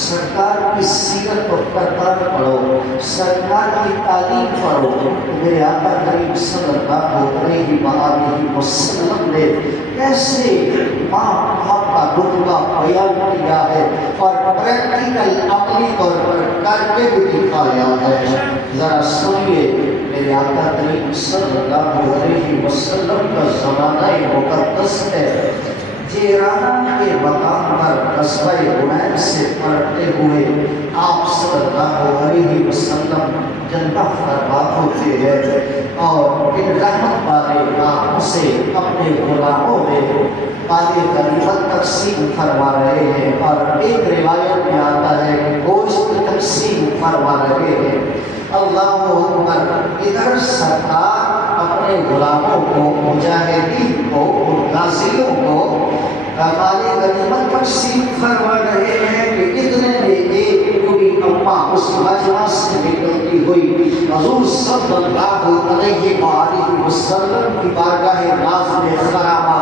سرکار کی سیرت و کردار پڑھو، سرکار کی تعلیم پڑھو۔ میرے آقا کریم صلی اللہ علیہ وسلم نے کیسے ماں باپ کا رتبہ بیان کیا ہے اور پریکٹیکل عملی طور پر کر کے بھی دکھایا ہے۔ ذرا سنیے، میرے آقا کریم صلی اللہ علیہ وسلم کا زمانہ مقدس ہے۔ جیرانہ کے مقام پر قصبہ حنین سے پلٹتے ہوئے آپ صلی اللہ علیہ وسلم جلوہ فرما ہوتے ہیں اور ان رحمت والے آنکھوں سے اپنے غلاموں میں مال غنیمت تقسیم فرما رہے ہیں، اور ایک روایت میں آتا ہے کہ گوشت تقسیم فرما رہے ہیں۔ اللہ اکبر، ادھر سرکار اپنے غلاموں کو، مجاہدین کو، غازیوں کو مال غنیمت تقسیم فرما رہے ہیں کہ اتنے میں ایک بوڑھی اماں اس مجمع سے نکلتی ہوئی حضور صلی اللہ علیہ وآلہ وسلم کی بارگاہ ناز میں خراما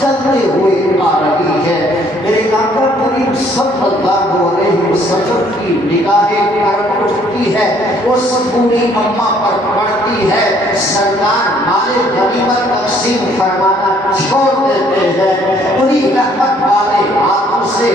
چلتے ہوئے آ رہی ہے۔ میرے آقا کریم صلی اللہ علیہ وسلم کی نگاہیں پر اٹھتی ہے، اس بوڑھی اماں پر پڑتی ہے، سرکار مال غنیمت تقسیم فرمانا چھوڑ دیتے ہیں۔ انہی رحمت والے ہاتھوں سے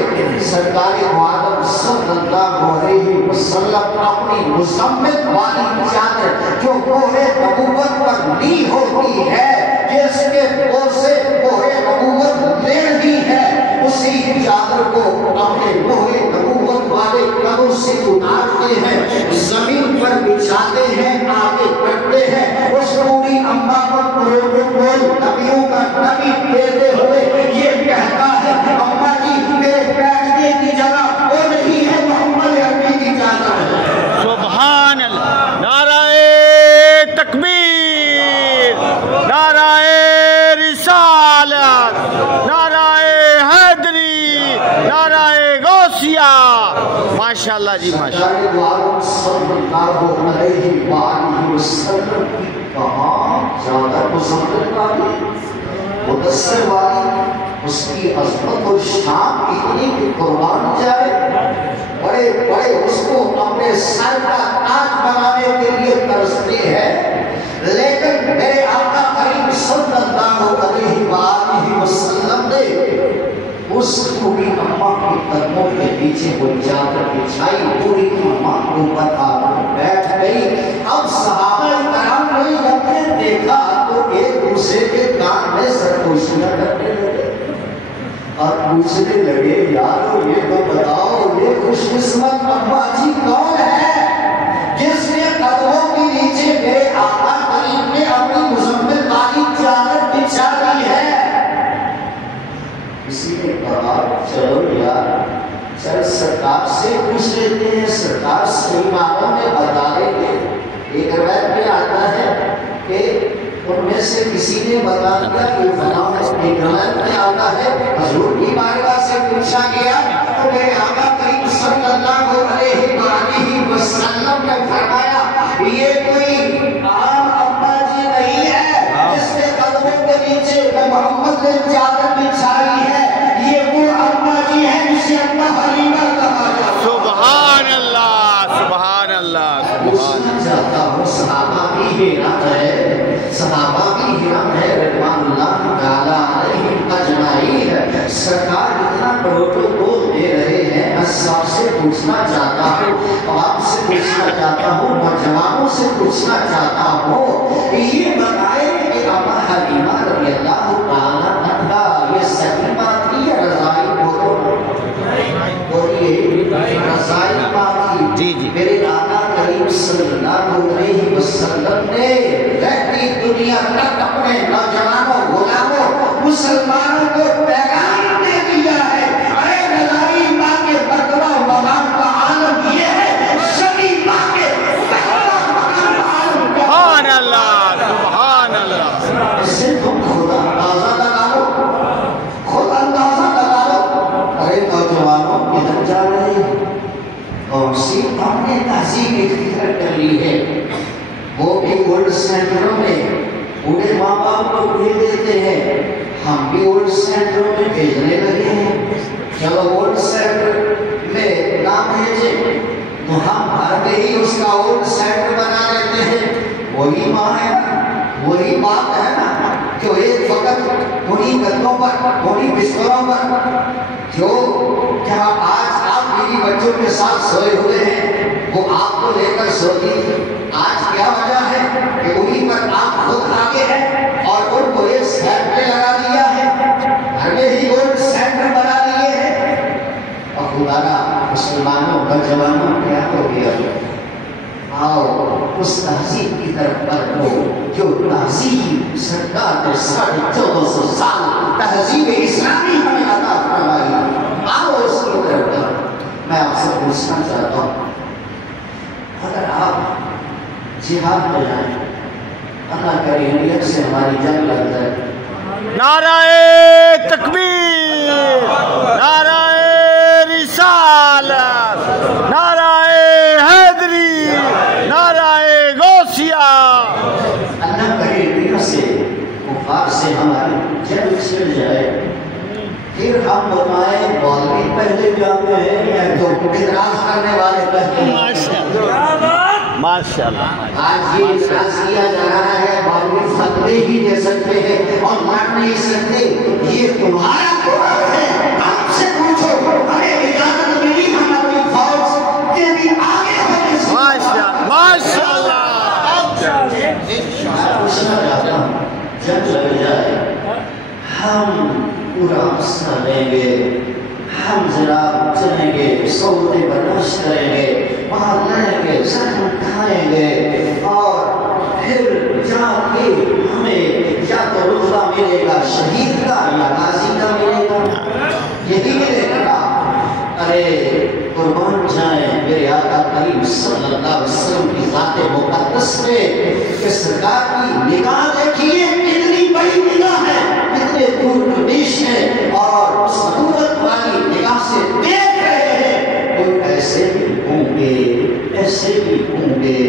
سرکار معظم صلی اللہ علیہ وسلم اپنی مزمت والی چادر جو کوہ نبوت پر لی ہوتی ہے، جس کے پور سے کوہ نبوت لے رہی ہے، اسی چادر کو اپنے کوہ نبوت والے قدوں سے اتارتے ہیں، زمین پر بچھاتے ہیں، آگے بڑھتے ہیں۔ اس بوڑھی اماں کو پروٹوکول نبیوں کا نبی دیتے ہوئے یہ کہتا ہے، اماں جی میرے بیٹھنے کی جگہ وہ نہیں ہے، محمد عربی کی جگہ ہے۔ سبحان اللہ، نعرہ تکبیر، نعرہ رسالت، نعرہ حیدری، نعرہ غوثیہ، ماشاءاللہ جی ماشاءاللہ۔ سرکار صلی اللہ علیہ وآلہ وسلم کی کہاں زیادہ مزمت والی، مدثر والی، اس کی عظمت و شان اتنی کہ قربان جائے، بڑے بڑے اس کو اپنے سر کا تاج بنانے کے لیے ترستے ہیں، لیکن میرے آقا کریم صلی اللہ علیہ وآلہ وسلم نے اس بوڑھی اماں کی قدموں کے نیچے وہ چادر بچھائی، بوڑھی اماں اوپر آ کر بیٹھ گئی۔ اب صحابہ کرام نے جب نے دیکھا تو ایک دوسرے کے کان میں سرگوشیاں کرنے لگے اور پوچھنے لگے، یارو یہ تو بتاؤ یہ خوش قسمت اماں جی کون ہے جس نے قدموں کے نیچے میرے آقا کریم نے اپنی مزمت والی چادر بچھا دی ہے؟ کسی نے کہا چلو یار چل سرکار سے پوچھ لیتے ہیں، سرکار صحیح معنوں میں بتا دیں گے۔ ایک روایت میں آتا ہے کہ ان میں سے کسی نے بتا دیا کہ فلاں، ایک روایت میں آتا ہے حضور کی بارگاہ سے پوچھا گیا تو میرے آقا کریم صلی اللہ علیہ وآلہ وسلم نے فرمایا یہ کوئی عام اماں جی نہیں ہے جس کے قدموں کے نیچے محمد نے چادر بچھائی ہے، یہ وہ اماں جی ہے جسے اماں حلیمہ کہا جاتا ہے۔ سبحان اللہ، سبحان اللہ، پوچھنا چاہتا ہوں، صحابہ بھی حیران ہے، صحابہ بھی حیران ہے رضوان اللہ تعالیٰ علیہم اجمعین۔ سرکار اتنا پروٹوکول دے رہے ہیں، میں سب سے پوچھنا چاہتا ہوں، عوام سے پوچھنا چاہتا ہوں، نوجوانوں سے پوچھنا چاہتا ہوں، یہ بتائیں کہ اماں حلیمہ رضی اللہ تعالیٰ عنہا یہ صحیح بات تھی یا رضائی رضائی بات تھی؟ جی جی۔ میرے آقا کریم صلی اللہ علیہ وسلم نے رہتی دنیا تک اپنے نوجوانوں، غلاموں، مسلمانوں کو پیغام دے دیا ہے، اے رضائی ماں کے مرتبہ مقام کا عالم یہ ہے، شمی ماں کے مرتبہ مقام کا عالم کیا ہے؟ سبحان اللہ، سبحان اللہ۔ اس سے تم خود اندازہ لگا لو، خود اندازہ لگا لو۔ ارے نوجوانوں کدھر جا رہے ہیں؟ اور صرف ہم نے تہذیب کی فکر کر لی ہے، وہ بھی ورلڈ سینٹروں میں انہیں ماں باپ کو بھیج دیتے ہیں، ہم بھی ورلڈ سینٹروں میں بھیجنے لگے ہیں۔ چلو ورلڈ سینٹر میں ایک وقت انہی گدوں پر انہی بستروں پر جو جہاں آج آپ میری بچوں کے ساتھ سوئے ہوئے ہیں وہ آپ کو لے کر سوتی تھی، آج کیا وجہ ہے کہ انہی پر آپ خود آگے ہیں اور ان کو ایک سینٹ پہ لگا دیا ہے، گھر میں ہی گولڈ سینٹر بنا دیے ہیں۔ اور خدا کا مسلمانوں نوجوانوں کیا ہو گیا؟ آؤ اس تہذیب کی طرف بڑھو جو تہذیب سرکار نے 1450 سال تہذیب اسلامی ہمیں عطا فرمائی، آؤ اس کی طرف بڑھو۔ میں آپ سے پوچھنا چاہتا ہوں، اگر آپ جہاد میں جائیں، اللہ کرے نیت سے ہماری جنگ لگ جائے، نعرہ تکبیر، نعرہ رسالت، نعرہ حیدری، نعرہ غوثیہ، اللہ کرے نیت سے کفار سے ہماری جنگ چھڑ جائے، پھر ہم بتائیں مولوی پہلے جاتے ہیں یا تو اعتراض کرنے والے پہلے؟ ماشاءاللہ آج یہ اعتراض کیا جا رہا ہے مولوی فتوے ہی دے سکتے ہیں اور مر نہیں سکتے، یہ تمہارا قرآن ہے، ہم سے پوچھو، ہمیں اجازت ملی ہم اپنی فوج کے بھی آگے بڑھنے سے۔ ماشاءاللہ میں پوچھنا چاہتا ہوں، جب لگ جائے ہم پورا حصہ لیں گے، ہم ذرا چلیں گے، صوتیں برداشت کریں گے، وہاں لڑیں گے، زخم کھائیں گے، اور پھر جا کے ہمیں یا تو رتبہ ملے گا شہید کا یا غازی کا ملے گا، یہی ملے گا۔ ارے قربان جائیں میرے آقا کریم صلی اللہ علیہ وسلم کی ذات مقدس میں کہ سرکار کی نگاہ دیکھیے کتنی بڑی نگاہ ہے، کتنے دور اندیش ہے، اور اس قوت والی نگاہ سے دیکھ رہے ہیں۔ کوئی ایسے بھی ہوں گے، ایسے بھی ہوں گے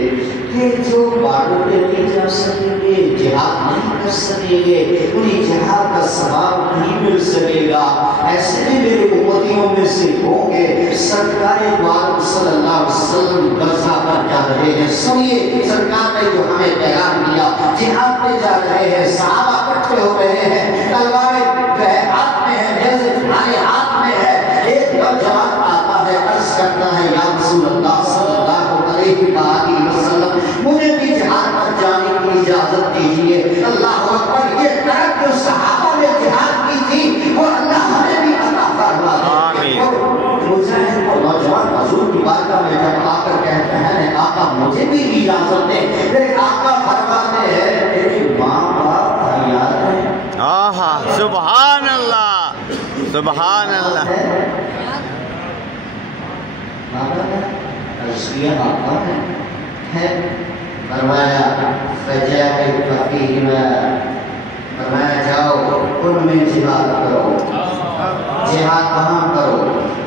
کہ جو باڑوں پہ نہیں جا سکیں گے، جہاد نہیں کر سکیں گے، انہیں جہاد کا ثواب نہیں مل سکے گا، ایسے بھی میرے امتیوں میں سے ہوں گے۔ سرکار دوار صلی اللہ علیہ وسلم غزہ پر جا رہے ہیں، سنیے سرکار نے جو ہمیں پیغام دیا، جہاد پہ جا رہے ہیں، صحابہ اکٹھے ہو رہے ہیں، تلواریں جو ہے ہاتھ میں ہے، نیزے ہمارے ہاتھ میں ہے، ایک نوجوان آتا ہے، عرض کرتا ہے یا رسول اللہ صلی اللہ علیہ وسلم مجھے بھی جہاد پر جانے کی اجازت دیجیے۔ اللہ اکبر، یہ طرف جو صحابہ نے جہاد کی تھی وہ اللہ ہمیں بھی عطا فرما دے۔ مجاہد اور نوجوان حضور کی بارگاہ میں جب آ کر کہتے ہیں آقا مجھے بھی اجازت دے، میرے آقا فرماتے ہیں تیرے ماں باپ حیات ہیں؟ آہا سبحان اللہ، سبحان اللہ۔ آقا ہے فرمایا فجاہد فیہما، فرمایا جاؤ ان میں جہاد کرو، جہاد وہاں کرو۔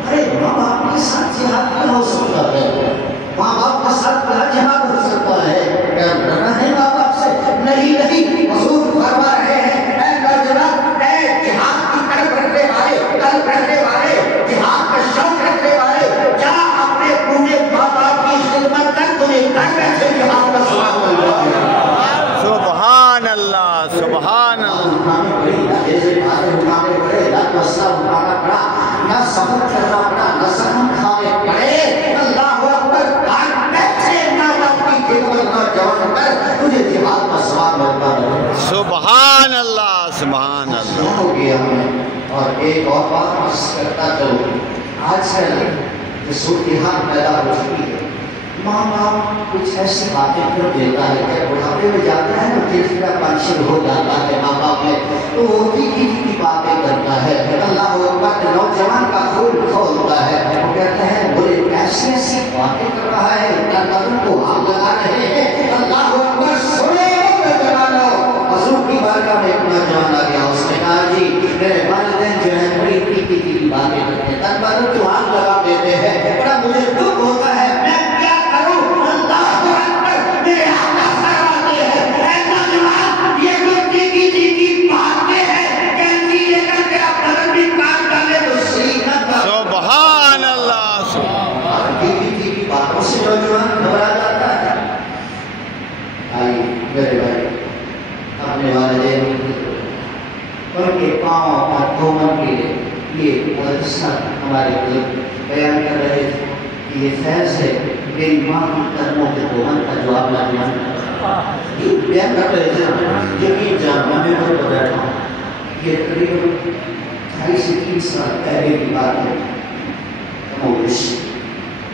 ارے ماں باپ کے ساتھ جہاد کیا ہو سکتا ہے؟ ماں باپ کے ساتھ کیا جہاد ہو سکتا ہے؟ کیا ڈرنا ہے ماں باپ سے؟ نہیں نہیں، حضور فرما رہے ہیں اے نوجوان، اے جہاد کی طرف رکھنے والے، قلب رکھنے والے، جہاد کا شوق رکھنے والے، کیا اپنے پورے ماں باپ کی خدمت کر تمہیں کر بیٹھے جہاد کا ثواب مل رہا ہے۔ سبحان اللہ، سبحان اللہ۔ اٹھانے پڑے، جیسے بھارے اٹھانے پڑے، لات وسلہ اٹھانا پڑا، نہ صبر کرنا پڑا، نہ زخم کھانے پڑے۔ اللہ اکبر، گھر بیٹھے ماں باپ کی خدمت نوجوان کر، تجھے جہاد کا ثواب ملتا رہے۔ سبحان اللہ، سبحان اللہ۔ کیا ہو گیا ہمیں؟ اور ایک اور بات عرض کرتا چلو، آج کل جو صورتحال پیدا ہو چکی ہے، ماں باپ کچھ ایسی باتیں کر دیتا ہے کہ بڑھاپے میں جاتا ہے نا، چڑچڑا پن شروع ہو جاتا ہے ماں باپ میں، تو وہ کی باتیں کرتا ہے۔ اللہ اکبر، نوجوان کا خون کھولتا ہے، وہ کہتا ہے بولے ایسی ایسی باتیں کر رہا ہے، قدم کو ہاتھ لگا رہے ہیں۔ اللہ اکبر، سنے نوجوانوں، حضور کی بارگاہ میں ایک نوجوان آ گیا، اس نے کہا جی میرے والدین جو ہے بڑی کی باتیں کرتے ہیں، قدم کو ہاتھ لگا دیتے ہیں، بڑا مجھے دکھ ہوتا ہے، میں کیا کروں؟ اللہ اکبر، میرے آقا فرماتے ہیں اے نوجوان، یہ جو کی باتیں ہیں کہتی یہ کر کے آپ بدن بھی کام ڈالے تو صحیح نہ کر۔ سبحان اللہ۔ کی باتوں سے نوجوان گھبرا جاتا ہے۔ آئیے میرے بھائی، اپنے والدین یہ قصہ ہمارے بزرگ بیان کر رہے تھے کہ یہ فیض ہے میری ماں کی قدموں کے دوہن کا جو آپ نے بیان کر رہے تھے یقین جاننا میں بہت بیٹھا ہوں یہ تقریباً 2.5 سے 3 سال پہلے کی بات ہے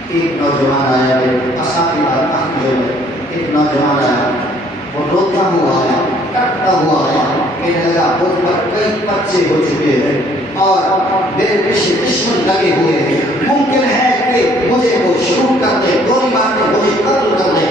ایک نوجوان آیا میرے اساتذہ میں ایک نوجوان آیا وہ روتا ہوا آیا کٹتا ہوا آیا کہنے لگا مجھ پر کئی پرچے ہو چکے ہیں اور میرے پیچھے دشمن لگے ہوئے ہیں ممکن ہے کہ مجھے وہ شروع کر دے گولی مار کے مجھے قتل کر دے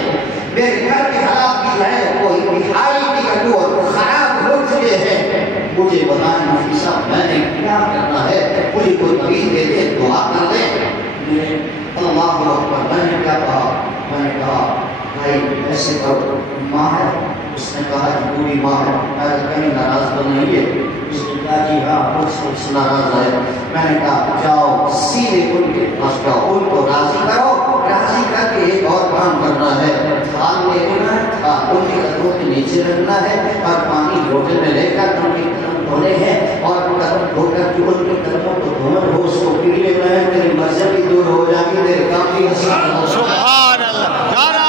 میرے گھر کے حالات بھی ہے وہ انتہائی کی گٹو اور خراب ہو چکے ہیں مجھے بتائیں مفتی صاحب میں نے کیا کرنا ہے مجھے کوئی طبیب دے دے دعا کر دے اللہ اکبر میں نے کیا کہا میں نے کہا بھائی ایسے کرو ماں ہے اس نے کہا کہ پوری ماں ہے میں نے کہیں ناراض تو نہیں ہے اس نے کہا جی ہاں کچھ ناراض ہے میں نے کہا جاؤ سیدھے ان کے پاس جاؤ ان کو راضی کرو راضی کر کے ایک اور کام کرنا ہے تھال لے لینا ہے ان کے قدموں کے نیچے رکھنا ہے اور پانی لوٹے میں لے کر ان کے قدم دھونے ہیں اور قدم دھو کر جو ان کے قدموں کو دھونا ہو اس کو پی لینا ہے تیری مرضی بھی دور ہو جائے گی تیرے کام بھی حسین ہو سبحان اللہ نعرہ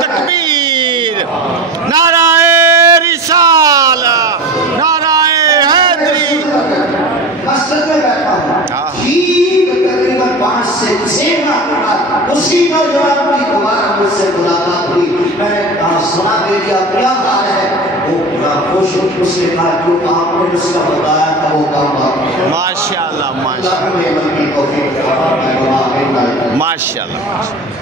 تکبیر نعرہ رسالہ نعرہ حیدری مسجد میں بیٹھا ہوں ٹھیک تقریباً 5 سے 6 ماہ کے بعد اسی نوجوان کی دوبارہ مجھ سے ملاقات ہوئی میں نے کہا سنا بیٹیا کیا حال ہے وہ پورا خوش اس نے کہا جو آپ نے اس کا بتایا تھا وہ کام آپ ماشاءاللہ ماشاءاللہ ماشاءاللہ